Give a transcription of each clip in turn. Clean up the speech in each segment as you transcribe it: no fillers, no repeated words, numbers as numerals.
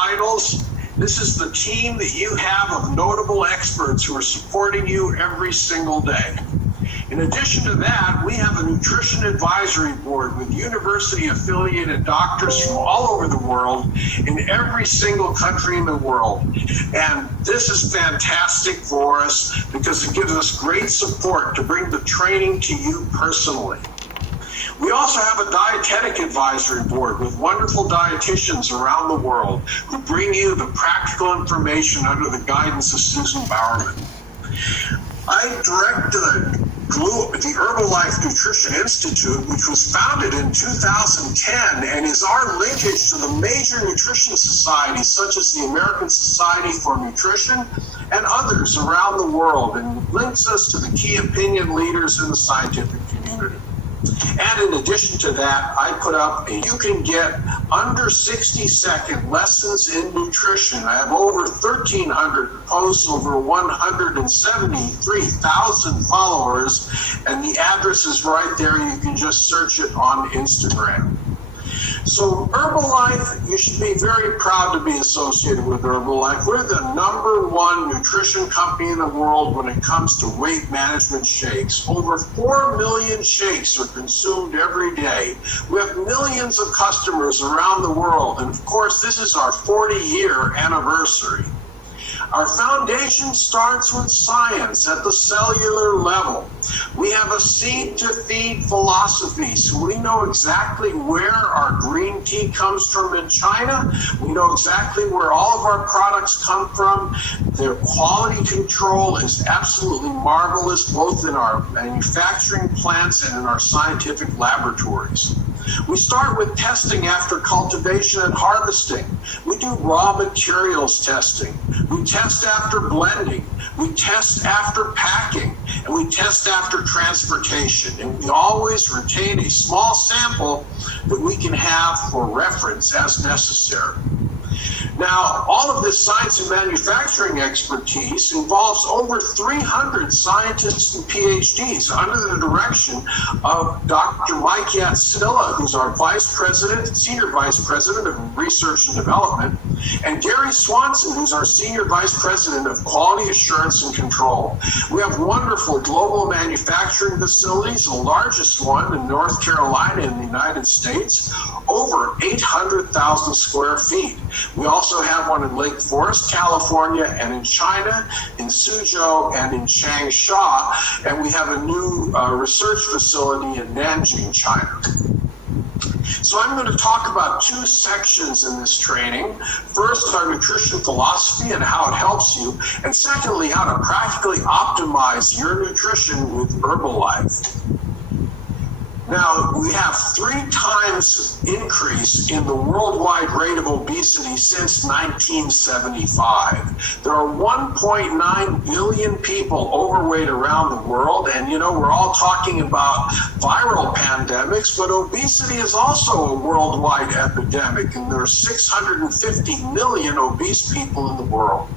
titles. This is the team that you have of notable experts who are supporting you every single day. In addition to that, we have a nutrition advisory board with university-affiliated doctors from all over the world in every single country in the world. And this is fantastic for us because it gives us great support to bring the training to you personally. We also have a dietetic advisory board with wonderful dietitians around the world who bring you the practical information under the guidance of Susan Bowerman. I direct the Herbalife Nutrition Institute, which was founded in 2010 and is our linkage to the major nutrition societies such as the American Society for Nutrition and others around the world, and links us to the key opinion leaders in the scientific community. And in addition to that, I put up, you can get under 60-second lessons in nutrition. I have over 1,300 posts, over 173,000 followers, and the address is right there. You can just search it on Instagram. So Herbalife, you should be very proud to be associated with Herbalife. We're the #1 nutrition company in the world when it comes to weight management shakes. Over 4 million shakes are consumed every day. We have millions of customers around the world. And of course, this is our 40-year anniversary. Our foundation starts with science at the cellular level. We have a seed-to-feed philosophy, so we know exactly where our green tea comes from in China. We know exactly where all of our products come from. Their quality control is absolutely marvelous, both in our manufacturing plants and in our scientific laboratories. We start with testing after cultivation and harvesting. We do raw materials testing. We test after blending. We test after packing. And we test after transportation. And we always retain a small sample that we can have for reference as necessary. Now, all of this science and manufacturing expertise involves over 300 scientists and PhDs under the direction of Dr. Mike Yatsila, who's our Senior Vice President of Research and Development, and Gary Swanson, who's our Senior Vice President of Quality Assurance and Control. We have wonderful global manufacturing facilities, the largest one in North Carolina in the United States, over 800,000 square feet. We also have one in Lake Forest, California, and in China, in Suzhou, and in Changsha, and we have a new research facility in Nanjing, China. So I'm going to talk about two sections in this training. First, our nutrition philosophy and how it helps you, and secondly, how to practically optimize your nutrition with Herbalife. Now, we have 3 times increase in the worldwide rate of obesity since 1975. There are 1.9 billion people overweight around the world, and we're all talking about viral pandemics, but obesity is also a worldwide epidemic, and there are 650 million obese people in the world.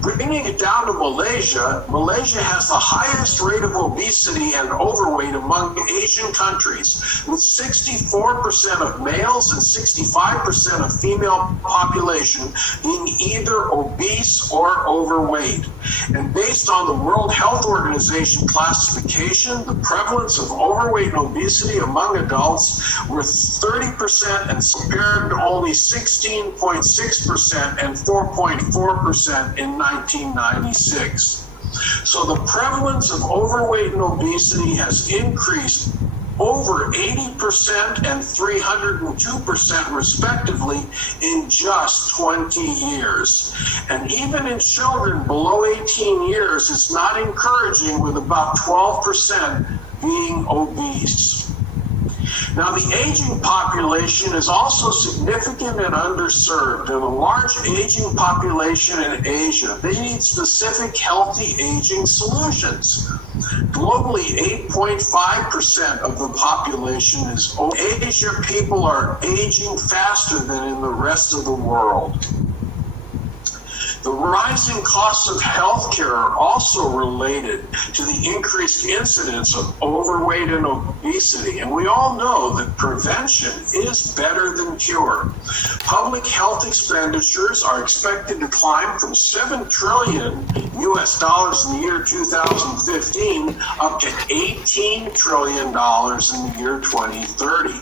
Bringing it down to Malaysia, Malaysia has the highest rate of obesity and overweight among Asian countries, with 64% of males and 65% of female population being either obese or overweight. And based on the World Health Organization classification, the prevalence of overweight and obesity among adults were 30% and compared to only 16.6% and 4.4% in 1996. So the prevalence of overweight and obesity has increased over 80% and 302% respectively in just 20 years. And even in children below 18 years, it's not encouraging, with about 12% being obese. Now, the aging population is also significant and underserved. And a large aging population in Asia, they need specific healthy aging solutions. Globally, 8.5% of the population is old. Asia people are aging faster than in the rest of the world. The rising costs of healthcare are also related to the increased incidence of overweight and obesity. And we all know that prevention is better than cure. Public health expenditures are expected to climb from $7 trillion US dollars in the year 2015 up to $18 trillion in the year 2030.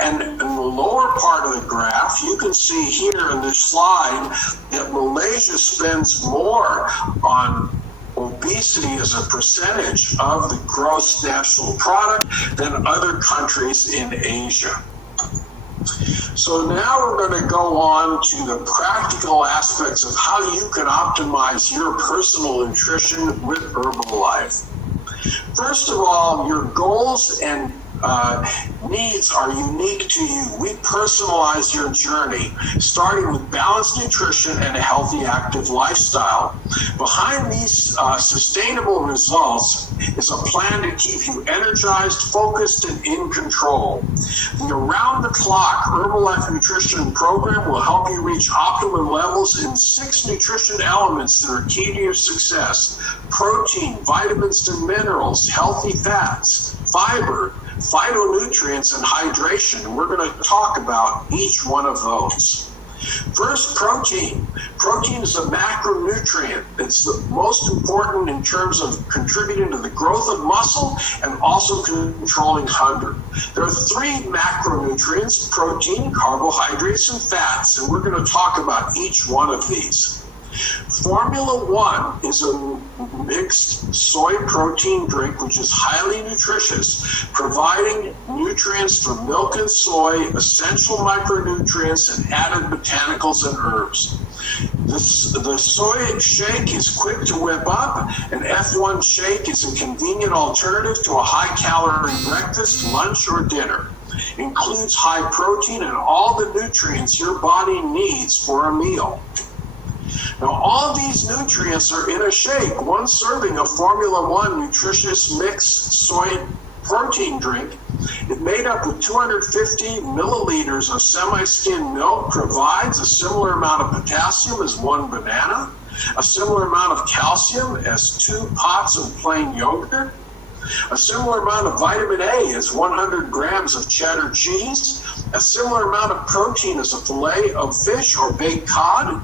And in the lower part of the graph, you can see here in this slide that Malaysia spends more on obesity as a percentage of the gross national product than other countries in Asia. So now we're going to go on to the practical aspects of how you can optimize your personal nutrition with Herbalife. First of all, your goals and needs are unique to you. We personalize your journey, starting with balanced nutrition and a healthy, active lifestyle. Behind these sustainable results is a plan to keep you energized, focused, and in control. The around-the-clock Herbalife Nutrition Program will help you reach optimum levels in 6 nutrition elements that are key to your success: protein, vitamins and minerals, healthy fats, fiber, phytonutrients, and hydration. And we're going to talk about each one of those. First, protein. Protein is a macronutrient. It's the most important in terms of contributing to the growth of muscle and also controlling hunger. There are 3 macronutrients: protein, carbohydrates, and fats, and we're going to talk about each one of these. Formula One is a mixed soy protein drink which is highly nutritious, providing nutrients from milk and soy, essential micronutrients, and added botanicals and herbs. The soy shake is quick to whip up. An F1 shake is a convenient alternative to a high-calorie breakfast, lunch, or dinner. Includes high protein and all the nutrients your body needs for a meal. Now, all these nutrients are in a shake. One serving of Formula One nutritious mixed soy protein drink is made up of 250 milliliters of semi-skimmed milk, provides a similar amount of potassium as 1 banana, a similar amount of calcium as 2 pots of plain yogurt, a similar amount of vitamin A as 100 grams of cheddar cheese, a similar amount of protein as a fillet of fish or baked cod,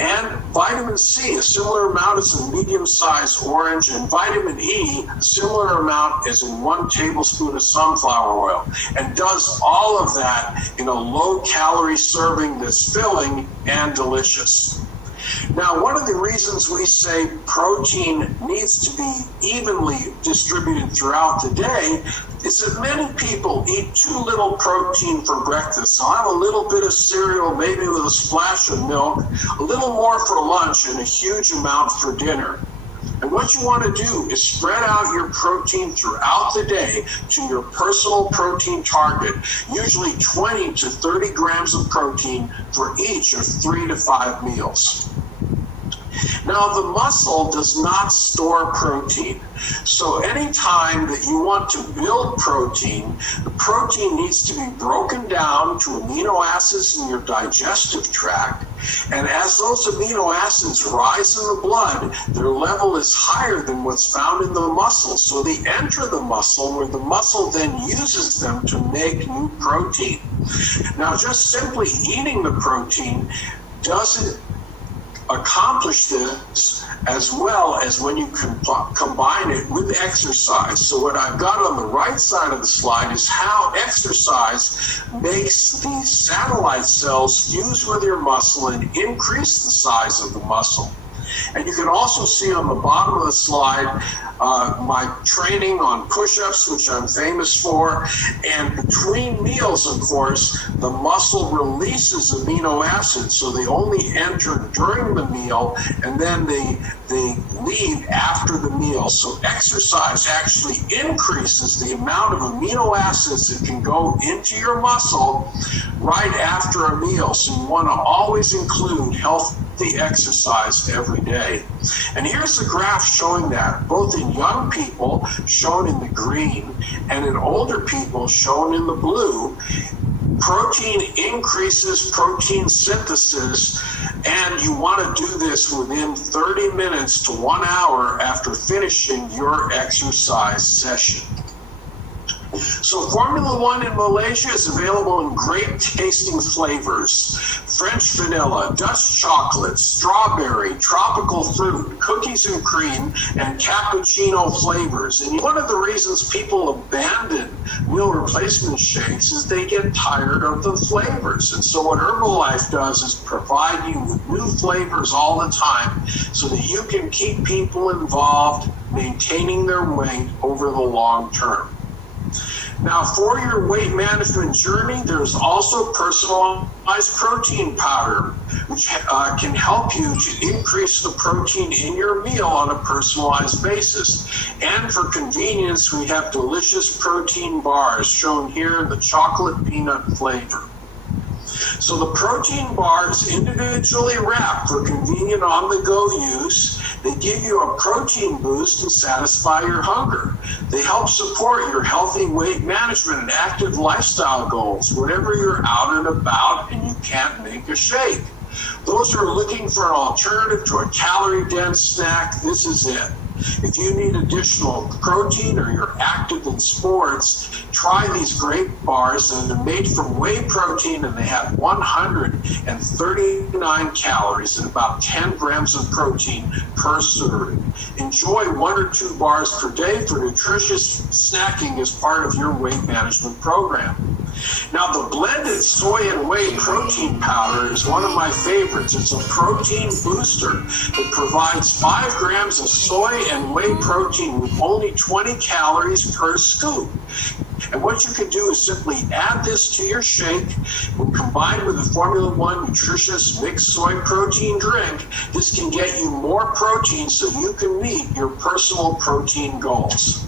and vitamin C, a similar amount as a medium-sized orange, and vitamin E, a similar amount as in 1 tablespoon of sunflower oil, and does all of that in a low-calorie serving that's filling and delicious. Now, one of the reasons we say protein needs to be evenly distributed throughout the day is that many people eat too little protein for breakfast. So I have a little bit of cereal, maybe with a splash of milk, a little more for lunch, and a huge amount for dinner. And what you want to do is spread out your protein throughout the day to your personal protein target, usually 20 to 30 grams of protein for each of 3 to 5 meals. Now, the muscle does not store protein. So anytime that you want to build protein, the protein needs to be broken down to amino acids in your digestive tract. And as those amino acids rise in the blood, their level is higher than what's found in the muscle. So they enter the muscle, where the muscle then uses them to make new protein. Now, just simply eating the protein doesn't accomplish this as well as when you combine it with exercise. So what I've got on the right side of the slide is how exercise makes these satellite cells fuse with your muscle and increase the size of the muscle. And you can also see on the bottom of the slide my training on push-ups, which I'm famous for. And between meals, of course, the muscle releases amino acids, so they only enter during the meal, and then they leave after the meal. So exercise actually increases the amount of amino acids that can go into your muscle right after a meal. So you want to always include healthy exercise every day. And here's the graph showing that, both in young people, shown in the green, and in older people, shown in the blue. Protein increases protein synthesis, and you want to do this within 30 minutes to 1 hour after finishing your exercise session. So Formula One in Malaysia is available in great tasting flavors: French vanilla, Dutch chocolate, strawberry, tropical fruit, cookies and cream, and cappuccino flavors. And one of the reasons people abandon meal replacement shakes is they get tired of the flavors. And so what Herbalife does is provide you with new flavors all the time so that you can keep people involved, maintaining their weight over the long term. Now, for your weight management journey, there's also personalized protein powder, which can help you to increase the protein in your meal on a personalized basis. And for convenience, we have delicious protein bars shown here in the chocolate peanut flavor. So the protein bar is individually wrapped for convenient on-the-go use. They give you a protein boost and satisfy your hunger. They help support your healthy weight management and active lifestyle goals whenever you're out and about and you can't make a shake. Those who are looking for an alternative to a calorie-dense snack, this is it. If you need additional protein or you're active in sports, try these great bars that are made from whey protein, and they have 139 calories and about 10 grams of protein per serving. Enjoy 1 or 2 bars per day for nutritious snacking as part of your weight management program. Now, the blended soy and whey protein powder is one of my favorites. It's a protein booster. It provides 5 grams of soy and whey protein with only 20 calories per scoop. And what you can do is simply add this to your shake. When combined with the Formula One nutritious mixed soy protein drink, this can get you more protein so you can meet your personal protein goals.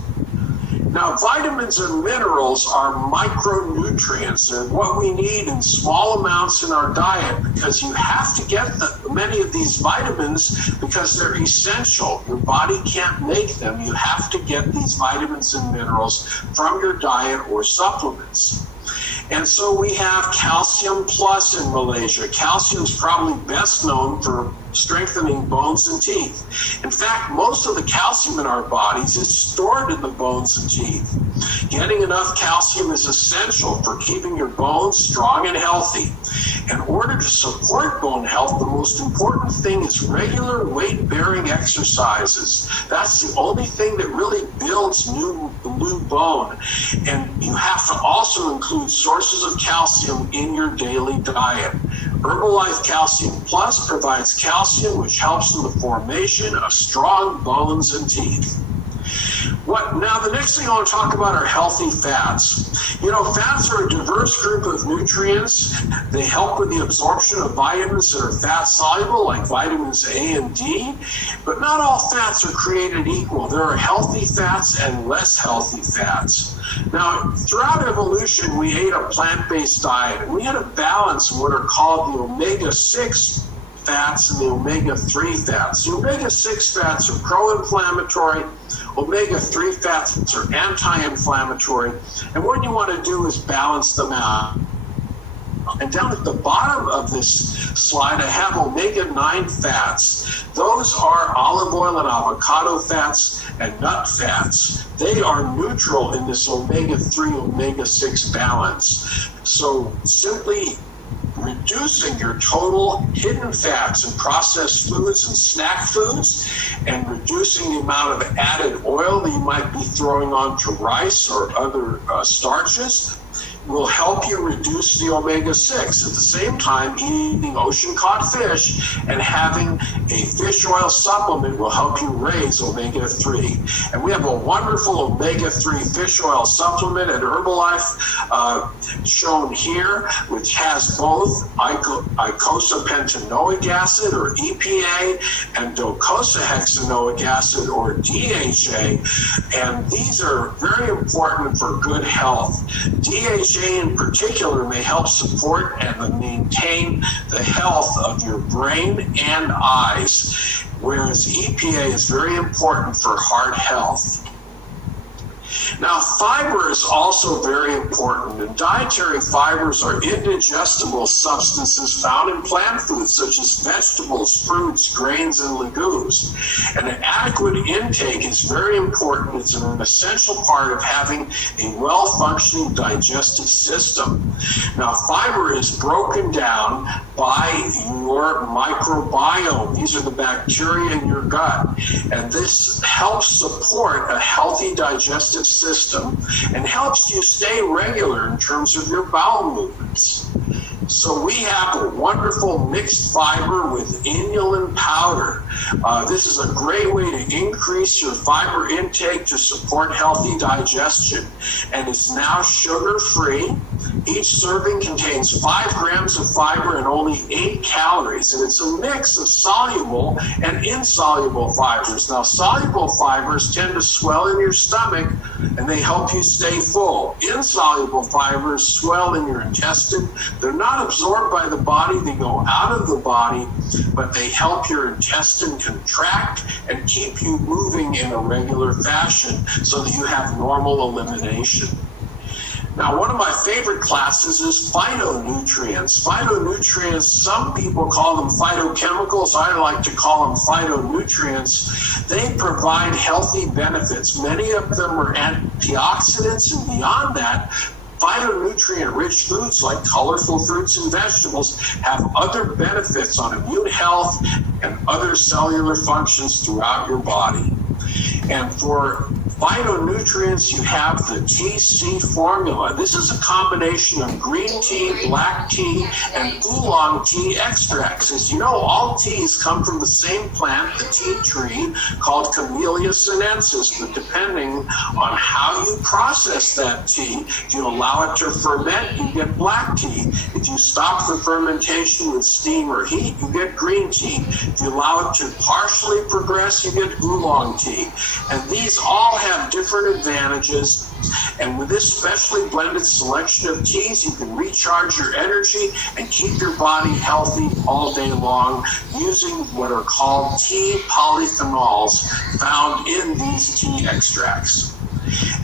Now, vitamins and minerals are micronutrients. They're what we need in small amounts in our diet because you have to get many of these vitamins because they're essential. Your body can't make them. You have to get these vitamins and minerals from your diet or supplements. And so we have Calcium Plus in Malaysia. Calcium is probably best known for strengthening bones and teeth. In fact, most of the calcium in our bodies is stored in the bones and teeth. Getting enough calcium is essential for keeping your bones strong and healthy. In order to support bone health, the most important thing is regular weight-bearing exercises. That's the only thing that really builds new bone. And you have to also include sources of calcium in your daily diet. Herbalife Calcium Plus provides calcium, which helps in the formation of strong bones and teeth. Now, the next thing I want to talk about are healthy fats. You know, fats are a diverse group of nutrients. They help with the absorption of vitamins that are fat-soluble, like vitamins A and D. But not all fats are created equal. There are healthy fats and less healthy fats. Now, throughout evolution, we ate a plant-based diet, and we had a balance of what are called the omega-6 fats and the omega-3 fats. The omega-6 fats are pro-inflammatory. Omega-3 fats are anti-inflammatory. And what you want to do is balance them out. And down at the bottom of this slide, I have omega-9 fats. Those are olive oil and avocado fats and nut fats. They are neutral in this omega-3, omega-6 balance. So simply reducing your total hidden fats in processed foods and snack foods, and reducing the amount of added oil that you might be throwing onto rice or other starches will help you reduce the omega-6. At the same time, eating ocean-caught fish and having a fish oil supplement will help you raise omega-3. And we have a wonderful omega-3 fish oil supplement at Herbalife shown here, which has both eicosapentaenoic acid, or EPA, and docosahexaenoic acid, or DHA. And these are very important for good health. DHA in particular may help support and maintain the health of your brain and eyes, whereas EPA is very important for heart health. Now, fiber is also very important, and dietary fibers are indigestible substances found in plant foods such as vegetables, fruits, grains, and legumes. And an adequate intake is very important. It's an essential part of having a well-functioning digestive system. Now, fiber is broken down by your microbiome. These are the bacteria in your gut, and this helps support a healthy digestive system and helps you stay regular in terms of your bowel movements. So we have a wonderful mixed fiber with inulin powder. This is a great way to increase your fiber intake to support healthy digestion, and it's now sugar-free. Each serving contains 5 grams of fiber and only 8 calories, and it's a mix of soluble and insoluble fibers. Now, soluble fibers tend to swell in your stomach, and they help you stay full. Insoluble fibers swell in your intestine. They're not absorbed by the body, they go out of the body, but they help your intestine contract and keep you moving in a regular fashion so that you have normal elimination. Now, one of my favorite classes is phytonutrients. Phytonutrients, some people call them phytochemicals. I like to call them phytonutrients. They provide healthy benefits. Many of them are antioxidants, and beyond that, phytonutrient-rich foods like colorful fruits and vegetables have other benefits on immune health and other cellular functions throughout your body. And for phytonutrients, you have the TC formula. This is a combination of green tea, black tea, and oolong tea extracts. As you know, all teas come from the same plant, the tea tree, called Camellia sinensis. But depending on how you process that tea, if you allow it to ferment, you get black tea. If you stop the fermentation with steam or heat, you get green tea. If you allow it to partially progress, you get oolong tea. And these all have different advantages, and with this specially blended selection of teas, you can recharge your energy and keep your body healthy all day long using what are called tea polyphenols found in these tea extracts.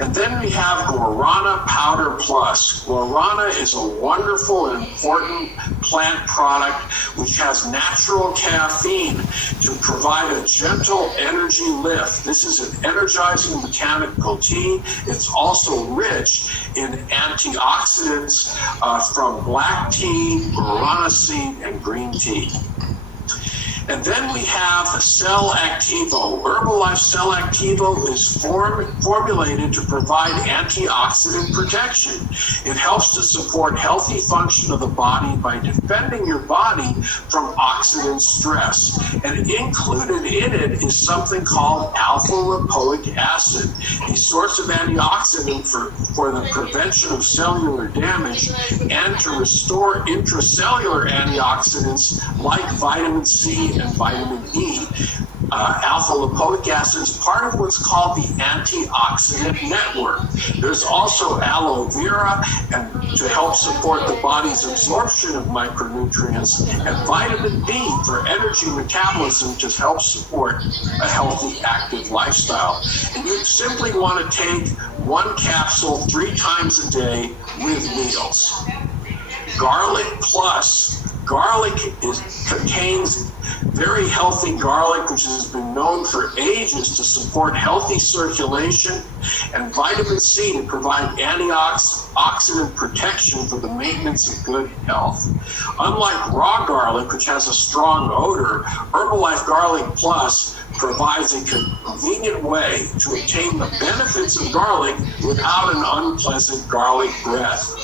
And then we have Guarana Powder Plus. Guarana is a wonderful and important plant product which has natural caffeine to provide a gentle energy lift. This is an energizing botanical tea. It's also rich in antioxidants from black tea, guarana seed, and green tea. And then we have Cell Activo. Herbalife Cell Activo is formulated to provide antioxidant protection. It helps to support healthy function of the body by defending your body from oxidant stress. And included in it is something called alpha-lipoic acid, a source of antioxidant for the prevention of cellular damage and to restore intracellular antioxidants like vitamin C and vitamin E. Alpha-lipoic acid is part of what's called the antioxidant network. There's also aloe vera and to help support the body's absorption of micronutrients, and vitamin B for energy metabolism to help support a healthy, active lifestyle. And you simply want to take 1 capsule 3 times a day with meals. Garlic Plus. Garlic contains very healthy garlic, which has been known for ages to support healthy circulation, and vitamin C to provide antioxidant protection for the maintenance of good health. Unlike raw garlic, which has a strong odor, Herbalife Garlic Plus provides a convenient way to obtain the benefits of garlic without an unpleasant garlic breath.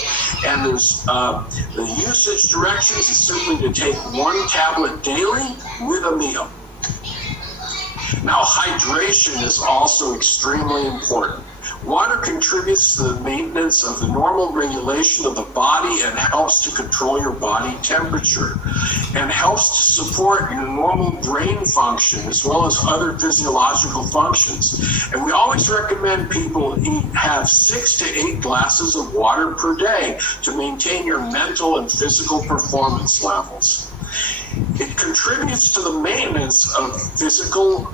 And there's the usage directions is simply to take 1 tablet daily with a meal. Now, hydration is also extremely important. Water contributes to the maintenance of the normal regulation of the body and helps to control your body temperature and helps to support your normal brain function as well as other physiological functions. And we always recommend people have 6 to 8 glasses of water per day to maintain your mental and physical performance levels. It contributes to the maintenance of physical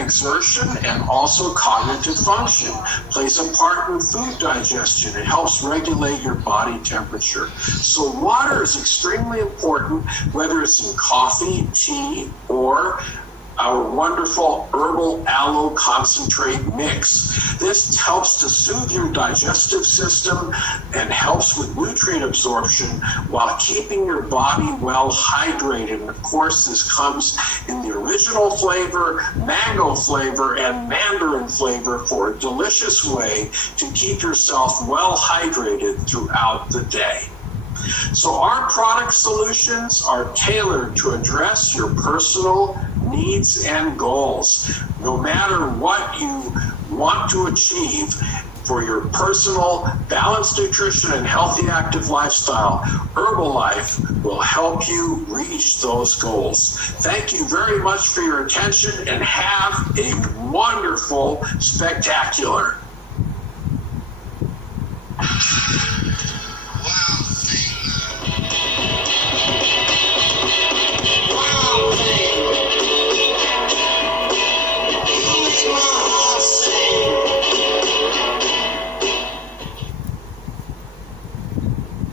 exertion and also cognitive function. Plays a part in food digestion. It helps regulate your body temperature. So water is extremely important, whether it's in coffee, tea, or our wonderful herbal aloe concentrate mix. This helps to soothe your digestive system and helps with nutrient absorption while keeping your body well hydrated. And of course, this comes in the original flavor, mango flavor, and mandarin flavor for a delicious way to keep yourself well hydrated throughout the day. So our product solutions are tailored to address your personal needs and goals. No matter what you want to achieve for your personal balanced nutrition and healthy active lifestyle, Herbalife will help you reach those goals. Thank you very much for your attention and have a wonderful spectacular.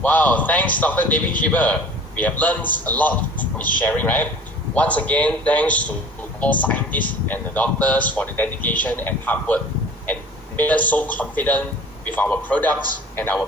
Wow, thanks Dr. David Heber. We have learned a lot from his sharing, right? Once again, thanks to all scientists and the doctors for the dedication and hard work and made us so confident with our products and our